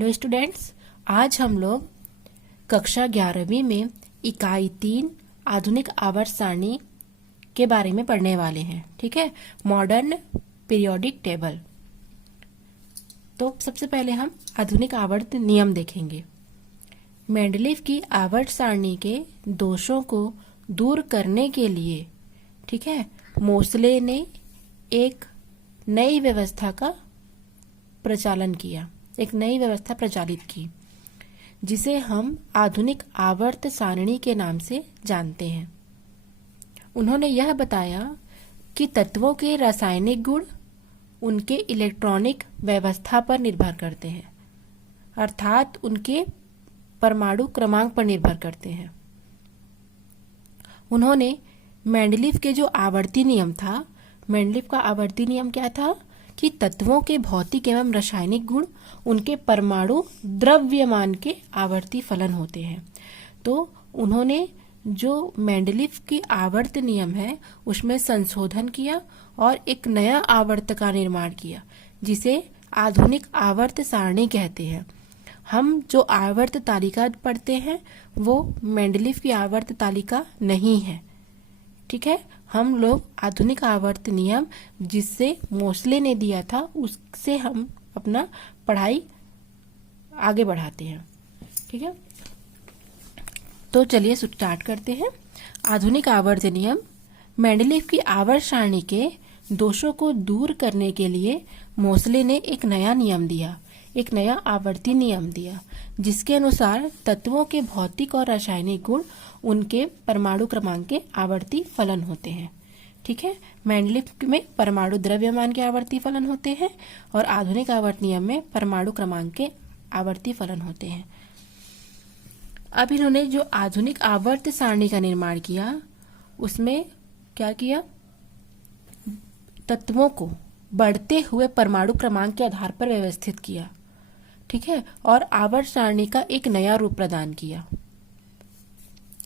Hello students, आज हम लोग कक्षा 11वीं में इकाई 3 आधुनिक आवर्त सारणी के बारे में पढ़ने वाले हैं। ठीक है, मॉडर्न पीरियोडिक टेबल। तो सबसे पहले हम आधुनिक आवर्त नियम देखेंगे। मेंडलीव की आवर्त सारणी के दोषों को दूर करने के लिए, ठीक है, मोसले ने एक नई व्यवस्था का प्रचालन किया, एक नई व्यवस्था प्रचालित की, जिसे हम आधुनिक आवर्त सारणी के नाम से जानते हैं। उन्होंने यह बताया कि तत्वों के रासायनिक गुण उनके इलेक्ट्रॉनिक व्यवस्था पर निर्भर करते हैं, अर्थात उनके परमाणु क्रमांक पर निर्भर करते हैं। उन्होंने मेंडलीव के जो आवर्ती नियम था, मेंडलीव का आवर्ती नियम क्या था कि तत्वों के भौतिक एवं रासायनिक गुण उनके परमाणु द्रव्यमान के आवर्ती फलन होते हैं। तो उन्होंने जो मेंडलीव की आवर्त नियम है उसमें संशोधन किया और एक नया आवर्त का निर्माण किया, जिसे आधुनिक आवर्त सारणी कहते हैं। हम जो आवर्त तालिका पढ़ते हैं वो मेंडलीव की आवर्त तालिका नहीं है। ठीक है, हम लोग आधुनिक आवर्त नियम जिससे मोसले ने दिया था उससे हम अपना पढ़ाई आगे बढ़ाते हैं। ठीक है, तो चलिए स्टार्ट करते हैं। आधुनिक आवर्त नियम। मेंडलीव की आवर्त सारणी के दोषों को दूर करने के लिए मोसले ने एक नया नियम दिया, एक नया आवर्ती नियम दिया, जिसके अनुसार तत्वों के भौतिक और रासायनिक गुण उनके परमाणु क्रमांक के आवर्ती फलन होते हैं। ठीक है, मेंडलीव में परमाणु द्रव्यमान के आवर्ती फलन होते हैं और आधुनिक आवर्त नियम में परमाणु क्रमांक के आवर्ती फलन होते हैं। अब इन्होंने जो आधुनिक आवर्त सारणी का निर्माण किया उसमें क्या किया, तत्वों को बढ़ते हुए परमाणु क्रमांक के आधार पर व्यवस्थित किया। ठीक है, और आवर्त सारणी का एक नया रूप प्रदान किया,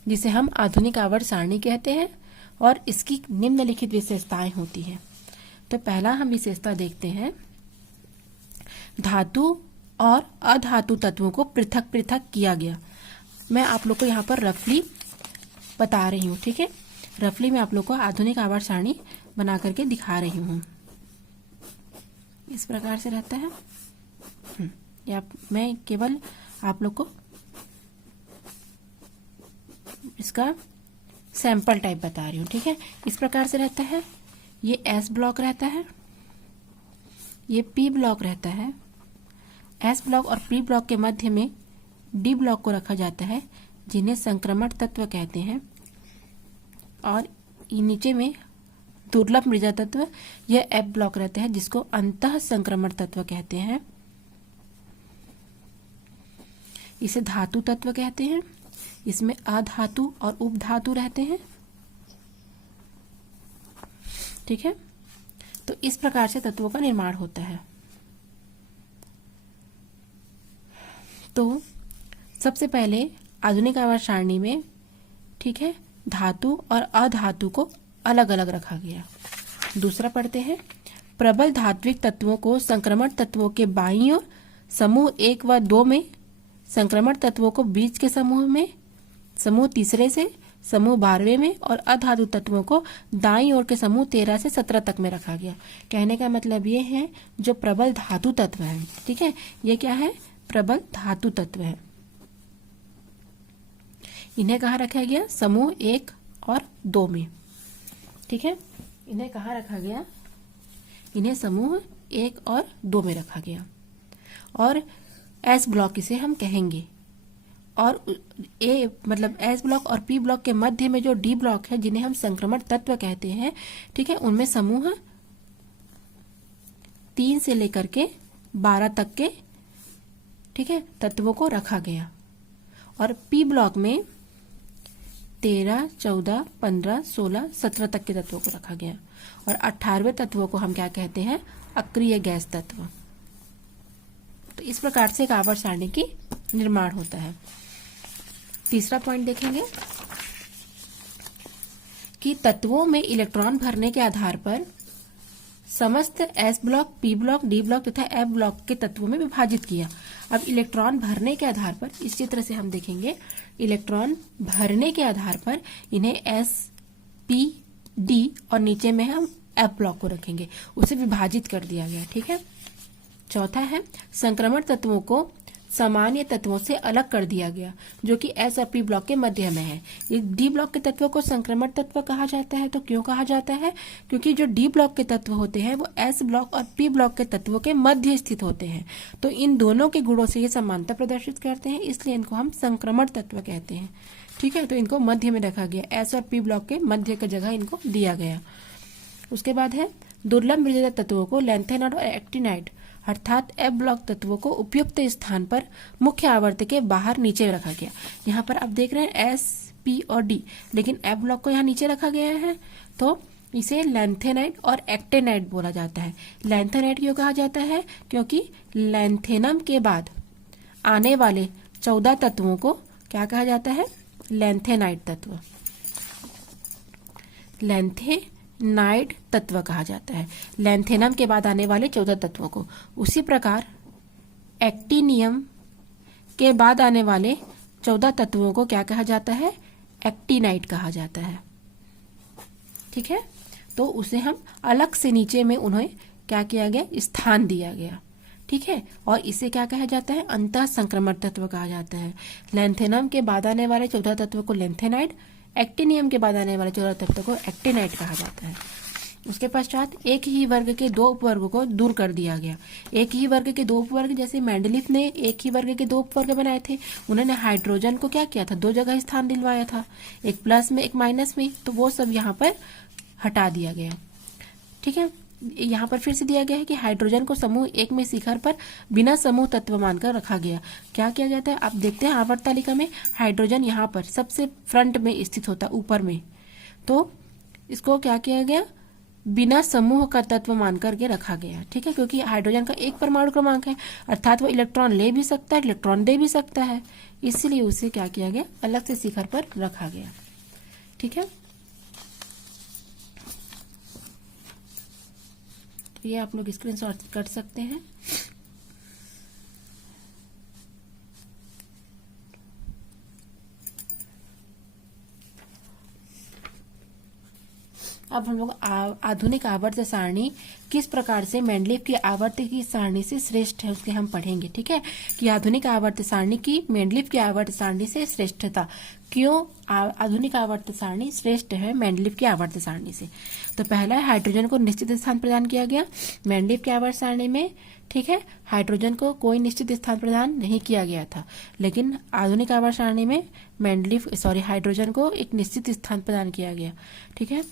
जिसे हम आधुनिक आवर्त सारणी कहते हैं, और इसकी निम्नलिखित विशेषताएं होती हैं। तो पहला हम विशेषता देखते हैं, धातु और अधातु तत्वों को पृथक पृथक किया गया। मैं आप लोग को यहाँ पर रफली बता रही हूँ। ठीक है, रफली मैं आप लोग को आधुनिक आवर्त सारणी बना करके दिखा रही हूँ। इस प्रकार से रहता है, या मैं केवल आप लोग को इसका सैंपल टाइप बता रही हूँ। ठीक है, इस प्रकार से रहता है। ये एस ब्लॉक रहता है, ये पी ब्लॉक रहता है। एस ब्लॉक और पी ब्लॉक के मध्य में डी ब्लॉक को रखा जाता है, जिन्हें संक्रमण तत्व कहते हैं। और नीचे में दुर्लभ मृदा तत्व, यह एफ ब्लॉक रहता है, जिसको अंतः संक्रमण तत्व कहते हैं। इसे धातु तत्व कहते हैं। इसमें अधातु और उपधातु रहते हैं। ठीक है, तो इस प्रकार से तत्वों का निर्माण होता है। तो सबसे पहले आधुनिक आवर्त सारणी में, ठीक है, धातु और अधातु को अलग अलग रखा गया। दूसरा पढ़ते हैं, प्रबल धात्विक तत्वों को संक्रमण तत्वों के बाईं ओर समूह 1 व 2 में, संक्रमण तत्वों को बीच के समूह में, समूह तीसरे से समूह 12वें में, और अधातु तत्वों को दाईं ओर के समूह 13 से 17 तक में रखा गया। कहने का मतलब ये है, जो प्रबल धातु तत्व है, ठीक है, ये क्या है, प्रबल धातु तत्व है। इन्हें कहाँ रखा गया, समूह 1 और 2 में। ठीक है, इन्हें कहाँ रखा गया, इन्हें समूह 1 और 2 में रखा गया। और एस ब्लॉक इसे हम कहेंगे, और ए मतलब एस ब्लॉक और पी ब्लॉक के मध्य में जो डी ब्लॉक है, जिन्हें हम संक्रमण तत्व कहते हैं, ठीक है, उनमें समूह 3 से लेकर के 12 तक के, ठीक है, तत्वों को रखा गया। और पी ब्लॉक में 13, 14, 15, 16, 17 तक के तत्वों को रखा गया। और 18वें तत्वों को हम क्या कहते हैं, अक्रिय गैस तत्व। तो इस प्रकार से एक आवर्त सारणी की निर्माण होता है। तीसरा पॉइंट देखेंगे कि तत्वों में इलेक्ट्रॉन भरने के आधार पर समस्त S block, P block, D block तथा एफ ब्लॉक के तत्वों में विभाजित किया। अब इलेक्ट्रॉन भरने के आधार पर इस चित्र से हम देखेंगे, इलेक्ट्रॉन भरने के आधार पर इन्हें S, P, D और नीचे में हम F ब्लॉक को रखेंगे, उसे विभाजित कर दिया गया। ठीक है। चौथा है संक्रमण तत्वों को सामान्य तत्वों से अलग कर दिया गया, जो कि S और P ब्लॉक के मध्य में है। ये D ब्लॉक के तत्वों को संक्रमण तत्व कहा जाता है। तो क्यों कहा जाता है? क्योंकि जो D ब्लॉक के तत्व होते हैं वो S ब्लॉक और P ब्लॉक के तत्वों के मध्य स्थित होते हैं। तो इन दोनों के गुणों से ये समानता प्रदर्शित करते हैं, इसलिए इनको हम संक्रमण तत्व कहते हैं। ठीक है। तो इनको मध्य में रखा गया, S और P ब्लॉक के मध्य की जगह इनको दिया गया। उसके बाद है दुर्लभ मृदा तत्वों को लैंथेनाइड और एक्टिनाइड अर्थात F ब्लॉक तत्वों को उपयुक्त स्थान पर मुख्य आवर्त के बाहर नीचे रखा गया। यहाँ पर आप देख रहे हैं S, P और D, लेकिन F ब्लॉक को यहाँ नीचे रखा गया है, तो इसे लैंथेनाइड और एक्टेनाइड बोला जाता है। लैंथेनाइड क्यों कहा जाता है? क्योंकि लैंथेनम के बाद आने वाले 14 तत्वों को क्या कहा जाता है? लैंथेनाइड तत्व, लैंथेनाइड तत्व कहा जाता है। लैंथेनम के बाद आने वाले 14 तत्वों को। उसी प्रकार एक्टिनियम के बाद आने वाले 14 तत्वों को क्या कहा जाता है? एक्टिनाइड कहा जाता है। ठीक है। तो उसे हम अलग से नीचे में उन्हें क्या किया गया? स्थान दिया गया। ठीक है। और इसे क्या कहा जाता है? अंतः संक्रमण तत्व कहा जाता है। लैंथेनम के बाद आने वाले 14 तत्वों को लैंथेनाइड, एक्टिनियम के बाद आने वाले 14 तत्वों को एक्टिनाइड कहा जाता है। उसके पश्चात एक ही वर्ग के दो उपवर्गों को दूर कर दिया गया। एक ही वर्ग के दो उपवर्ग, जैसे मेंडलीफ ने एक ही वर्ग के दो उपवर्ग बनाए थे, उन्होंने हाइड्रोजन को क्या किया था? 2 जगह स्थान दिलवाया था, एक प्लस में एक माइनस में, तो वो सब यहाँ पर हटा दिया गया। ठीक है। यहाँ पर फिर से दिया गया है कि हाइड्रोजन को समूह 1 में शिखर पर बिना समूह तत्व मानकर रखा गया। क्या किया जाता है? आप देखते हैं आवर्त तालिका में हाइड्रोजन यहाँ पर सबसे फ्रंट में स्थित होता है, ऊपर में, तो इसको क्या किया गया? बिना समूह का तत्व मान करके रखा गया। ठीक है। क्योंकि हाइड्रोजन का एक परमाणु क्रमांक है, अर्थात वो इलेक्ट्रॉन ले भी सकता है, इलेक्ट्रॉन दे भी सकता है, इसलिए उसे क्या किया गया? अलग से शिखर पर रखा गया। ठीक है। ये आप लोग स्क्रीनशॉट कर सकते हैं। अब हम लोग आधुनिक आवर्त सारणी किस प्रकार से मेंडलीफ की आवर्त की सारणी से श्रेष्ठ है उसके हम पढ़ेंगे। ठीक है। कि आधुनिक आवर्त सारणी की मेंडलीफ की आवर्त सारणी से श्रेष्ठता, क्यों आधुनिक आवर्त सारणी श्रेष्ठ है मेंडलीफ की आवर्त सारणी से। तो पहला है हाइड्रोजन को निश्चित स्थान प्रदान किया गया मेंडलीफ की आवर्त सारणी में। ठीक है। हाइड्रोजन को कोई निश्चित स्थान प्रदान नहीं किया गया था, लेकिन आधुनिक आवर्त सारणी में हाइड्रोजन को एक निश्चित स्थान प्रदान किया गया। ठीक है।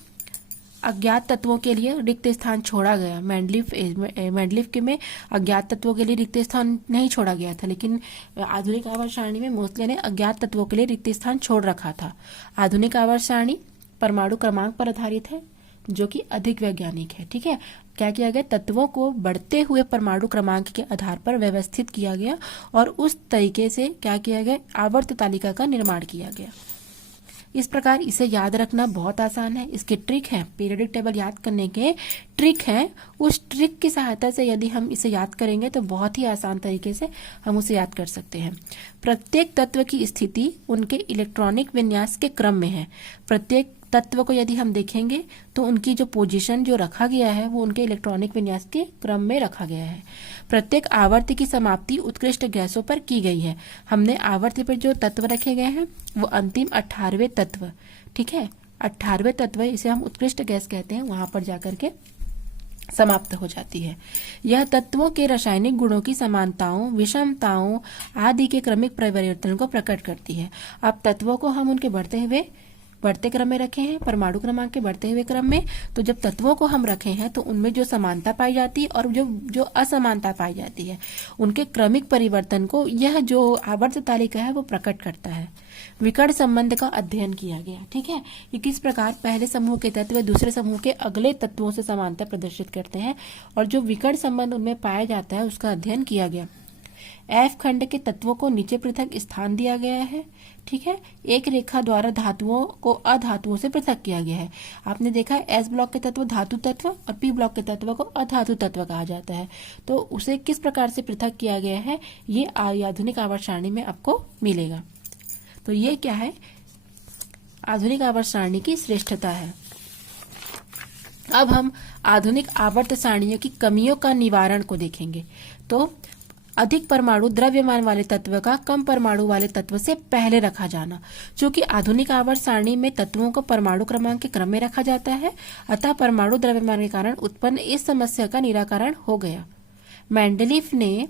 अज्ञात तत्वों के लिए रिक्त स्थान छोड़ा गया। मेंडलीफ के में अज्ञात तत्वों के लिए रिक्त स्थान नहीं छोड़ा गया था, लेकिन आधुनिक आवर्त सारणी में मोस्टली ने अज्ञात तत्वों के लिए रिक्त स्थान छोड़ रखा था। आधुनिक आवर्त सारणी परमाणु क्रमांक पर आधारित है, जो कि अधिक वैज्ञानिक है। ठीक है। क्या किया गया? तत्वों को बढ़ते हुए परमाणु क्रमांक के आधार पर व्यवस्थित किया गया और उस तरीके से क्या किया गया? आवर्त तालिका का निर्माण किया गया। इस प्रकार इसे याद रखना बहुत आसान है। इसके ट्रिक है, पीरियोडिक टेबल याद करने के ट्रिक है। उस ट्रिक की सहायता से यदि हम इसे याद करेंगे तो बहुत ही आसान तरीके से हम उसे याद कर सकते हैं। प्रत्येक तत्व की स्थिति उनके इलेक्ट्रॉनिक विन्यास के क्रम में है। प्रत्येक तत्व को यदि हम देखेंगे तो उनकी जो पोजीशन जो रखा गया है वो उनके इलेक्ट्रॉनिक विन्यास के क्रम में रखा गया है। प्रत्येक आवर्त की समाप्ति उत्कृष्ट गैसों पर की गई है। हमने आवर्त पर जो तत्व रखे गए हैं वो अंतिम 18वें तत्व, ठीक है, 18वें तत्व, इसे हम उत्कृष्ट गैस कहते हैं, वहां पर जाकर के समाप्त हो जाती है। यह तत्वों के रासायनिक गुणों की समानताओं, विषमताओं आदि के क्रमिक परिवर्तन को प्रकट करती है। अब तत्वों को हम उनके बढ़ते क्रम में रखे हैं, परमाणु क्रमांक के बढ़ते हुए क्रम में। तो जब तत्वों को हम रखे हैं तो उनमें जो समानता पाई जाती है और जो असमानता पाई जाती है, उनके क्रमिक परिवर्तन को यह जो आवर्त तालिका है वो प्रकट करता है। विकर्ण संबंध का अध्ययन किया गया। ठीक है, कि किस प्रकार पहले समूह के तत्व दूसरे समूह के अगले तत्वों से समानता प्रदर्शित करते हैं और जो विकर्ण संबंध उनमें पाया जाता है उसका अध्ययन किया गया। एफ खंड के तत्वों को नीचे पृथक स्थान दिया गया है। ठीक है, एक रेखा द्वारा धातुओं को अधातुओं से पृथक किया गया है। आपने देखा है एस ब्लॉक के तत्व धातु तत्व और पी ब्लॉक के तत्व को अधातु तत्व कहा जाता है। तो उसे किस प्रकार से पृथक किया गया है ये आधुनिक आवर्त सारणी में आपको मिलेगा। तो ये क्या है, आधुनिक आवर्त सारणी की श्रेष्ठता है। अब हम आधुनिक आवर्त सारणियों की कमियों का निवारण को देखेंगे। तो अधिक परमाणु द्रव्यमान वाले तत्व का कम परमाणु वाले तत्व से पहले रखा जाना। चूंकि आधुनिक आवर्त सारणी में तत्वों को परमाणु क्रमांक के क्रम में रखा जाता है, अतः परमाणु द्रव्यमान के कारण उत्पन्न इस समस्या का निराकरण हो गया। मेंडलीफ ने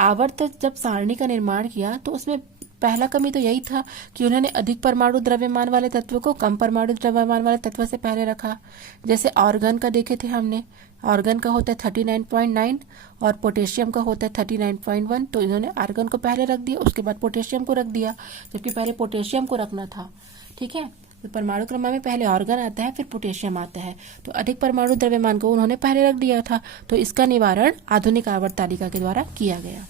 आवर्त जब सारणी का निर्माण किया तो उसमें पहला कमी तो यही था कि उन्होंने अधिक परमाणु द्रव्यमान वाले तत्व को कम परमाणु द्रव्यमान वाले तत्व से पहले रखा। जैसे ऑर्गन का देखे थे हमने, ऑर्गन का होता है 39.9 और पोटेशियम का होता है 39.1। तो इन्होंने आर्गन को पहले रख दिया, उसके बाद पोटेशियम को रख दिया, जबकि पहले पोटेशियम को रखना था। ठीक है, तो परमाणु क्रम में पहले ऑर्गन आता है फिर पोटेशियम आता है, तो अधिक परमाणु द्रव्यमान को उन्होंने पहले रख दिया था। तो इसका निवारण आधुनिक आवर्त तालिका के द्वारा किया गया।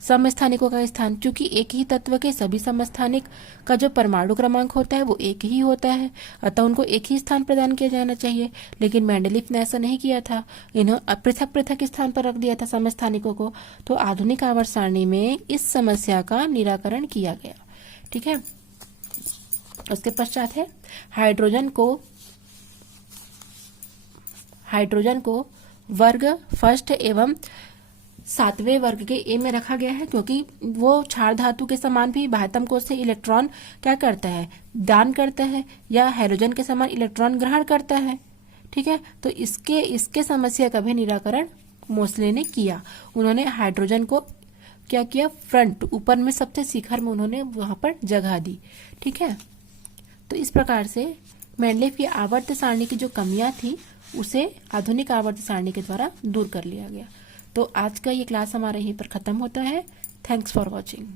समस्थानिकों का स्थान, चूंकि एक ही तत्व के सभी समस्थानिक का जो परमाणु क्रमांक होता है वो एक ही होता है, अतः उनको एक ही स्थान प्रदान किया जाना चाहिए। लेकिन मेंडलीफ ने ऐसा नहीं किया था, इन्होंने पृथक पृथक स्थान पर रख दिया था समस्थानिकों को। तो आधुनिक आवर्त सारणी में इस समस्या का निराकरण किया गया। ठीक है, उसके पश्चात है हाइड्रोजन को वर्ग फर्स्ट एवं 7वें वर्ग के ए में रखा गया है, क्योंकि वो क्षार धातु के समान भी बाह्यतम कोश से इलेक्ट्रॉन क्या करता है, दान करता है, या हैलोजन के समान इलेक्ट्रॉन ग्रहण करता है। ठीक है, तो इसके समस्या का भी निराकरण मोसले ने किया। उन्होंने हाइड्रोजन को क्या किया, फ्रंट ऊपर में सबसे शिखर में उन्होंने वहां पर जगह दी। ठीक है, तो इस प्रकार से मेंडलीफ की आवर्त सारणी की जो कमियां थी उसे आधुनिक आवर्त सारणी के द्वारा दूर कर लिया गया। तो आज का ये क्लास हमारा यहीं पर खत्म होता है। Thanks for watching.